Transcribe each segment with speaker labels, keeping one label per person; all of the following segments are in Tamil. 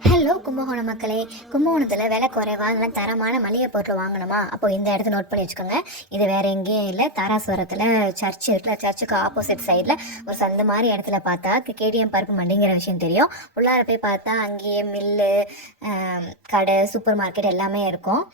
Speaker 1: ஹலோ கும்பகோணம் மக்களே. கும்பகோணத்தில் விலை குறைவா நல்லா தரமான மளிகை பொருள் வாங்கணுமா? அப்போ இந்த இடத்த நோட் பண்ணி வச்சுக்கோங்க. இது வேற எங்கேயும் இல்லை. தாராசுரத்தில் சர்ச் இருக்குல்ல சர்ச்சுக்கு ஆப்போசிட் சைடில் ஒரு சந்த மாதிரி இடத்துல பார்த்தா கேடிஎம் பருப்பு மண்டிங்கிற விஷயம் தெரியும். உள்ளார போய் பார்த்தா அங்கேயே மில்லு கடை சூப்பர் மார்க்கெட் எல்லாமே இருக்கும்.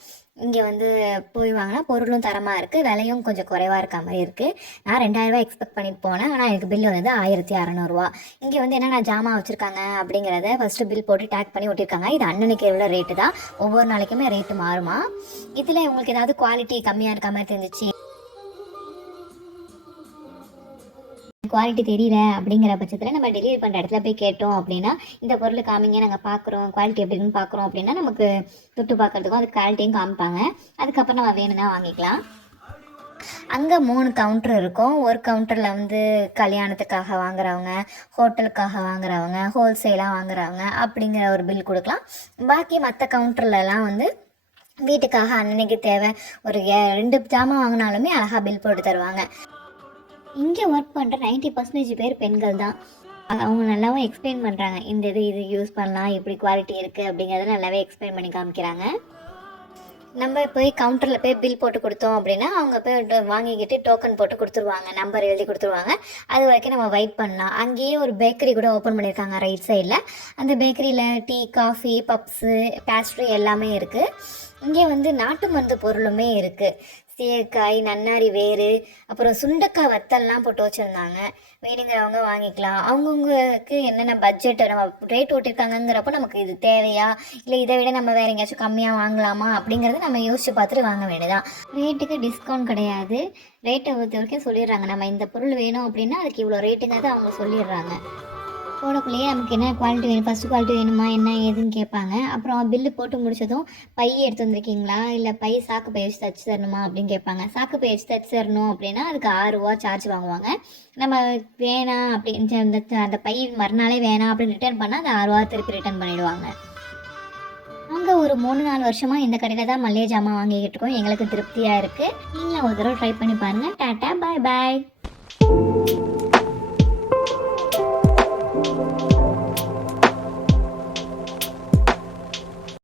Speaker 1: இங்கே வந்து போய் வாங்கினா பொருளும் தரமாக இருக்குது விலையும் கொஞ்சம் குறைவாக இருக்க மாதிரி இருக்குது நான் ரெண்டாயிரரூவா எக்ஸ்பெக்ட் பண்ணி போனேன். ஆனால் எனக்கு பில் வந்து ஆயிரத்தி அறநூறுவா இங்கே வந்து என்னென்ன ஜாமான் வச்சுருக்காங்க அப்படிங்கிறத ஃபஸ்ட்டு பில் போட்டு டேக் பண்ணி ஒட்டியிருக்காங்க இது அண்ணனுக்கு எவ்வளோ ரேட்டு தான்? ஒவ்வொரு நாளைக்குமே ரேட்டு மாறுமா? இதில் உங்களுக்கு ஏதாவது குவாலிட்டி கம்மியாக இருக்க மாதிரி தெரிஞ்சிச்சு? குவாலிட்டி தெரியல அப்படிங்கிற பட்சத்தில் நம்ம டெலிவரி பண்ணுற இடத்துல போய் கேட்டோம் அப்படின்னா இந்த பொருள் காமிங்க நாங்கள் பார்க்குறோம் குவாலிட்டி எப்படி இருக்குன்னு பார்க்குறோம் அப்படின்னா நமக்கு தொட்டு பார்க்கறதுக்கும் அது குவாலிட்டியும் காமிப்பாங்க. அதுக்கப்புறம் நம்ம வேணும்னா வாங்கிக்கலாம். அங்கே மூணு கவுண்டர் இருக்கும். ஒரு கவுண்டரில் வந்து கல்யாணத்துக்காக வாங்குறவங்க ஹோட்டலுக்காக வாங்குறவங்க ஹோல்சேலாக வாங்குறவங்க அப்படிங்கிற ஒரு பில் கொடுக்கலாம். பாக்கி மற்ற கவுண்டர்லலாம் வந்து வீட்டுக்காக அன்னன்னைக்கு தேவை ஒரு ஏ- ரெண்டு ஜாமான் வாங்கினாலுமே அழகாக பில் போட்டு தருவாங்க. இங்கே ஒர்க் பண்ணுற நைன்ட்டி பர்சன்டேஜ் பேர் பெண்கள் தான். அவங்க நல்லாவும் எக்ஸ்பிளைன் பண்ணுறாங்க இந்த இது இது யூஸ் பண்ணலாம் இப்படி குவாலிட்டி இருக்குது அப்படிங்கிறத நல்லாவே எக்ஸ்பிளைன் பண்ணி காமிக்கிறாங்க. நம்ம போய் கவுண்டரில் போய் பில் போட்டு கொடுத்தோம் அப்படின்னா அவங்க போய் வாங்கிக்கிட்டு டோக்கன் போட்டு கொடுத்துருவாங்க நம்பர் எழுதி கொடுத்துருவாங்க. அது வரைக்கும் நம்ம வெயிட் பண்ணலாம். அங்கேயே ஒரு பேக்கரி கூட ஓப்பன் பண்ணியிருக்காங்க ரைட் சைடில் அந்த பேக்கரியில் டீ காஃபி பப்ஸு பேஸ்ட்ரி எல்லாமே இருக்குது இங்கே வந்து நாட்டு மருந்து பொருளுமே இருக்குது சீயக்காய் நன்னாரி வேறு அப்புறம் சுண்டக்காய் வத்தல்லாம் போட்டு வச்சுருந்தாங்க. வேணுங்கிறவங்க வாங்கிக்கலாம். அவங்கவுங்களுக்கு என்னென்ன பட்ஜெட் நம்ம ரேட் ஓட்டிருக்காங்கங்கிறப்போ நமக்கு இது தேவையா? இல்லை இதை விட நம்ம வேறு எங்கேயாச்சும் கம்மியாக வாங்கலாமா? அப்படிங்கிறத நம்ம யோசிச்சு பார்த்துட்டு வாங்க வேண்டியதான் ரேட்டுக்கு டிஸ்கவுண்ட் கிடையாது. ரேட்டை பொறுத்த வரைக்கும் சொல்லிடுறாங்க. நம்ம இந்த பொருள் வேணும் அப்படின்னா அதுக்கு இவ்வளோ ரேட்டுங்கிறது அவங்க சொல்லிடுறாங்க. போடக்குள்ளேயே நமக்கு என்ன குவாலிட்டி வேணும்? ஃபஸ்ட் குவாலிட்டி வேணுமா? என்ன ஏதுன்னு கேட்பாங்க. அப்புறம் பில்லு போட்டு முடிச்சதும் பை எடுத்து வந்திருக்கீங்களா? இல்லை பை சாக்கு பை வச்சு தச்சு தரணுமா? அப்படின்னு கேட்பாங்க. சாக்கு பை வச்சு தச்சு தரணும் அப்படின்னா அதுக்கு ஆறு ரூபா சார்ஜ் வாங்குவாங்க. நம்ம வேணாம் அப்படின்னு அந்த அந்த பை மறுநாளே வேணாம் அப்படின்னு ரிட்டர்ன் பண்ணால் அந்த ஆறு ரூபா திருப்பி ரிட்டர்ன் பண்ணிடுவாங்க. நாங்கள் ஒரு மூணு நாலு வருஷமாக இந்த கடையில் தான் மல்லிகை ஜாமான் வாங்கிக்கிட்டு இருக்கோம். எங்களுக்கு திருப்தியாக இருக்குது நீங்களும் ஒரு தடவை ட்ரை பண்ணி பாருங்கள் டாட்டா பாய் பாய்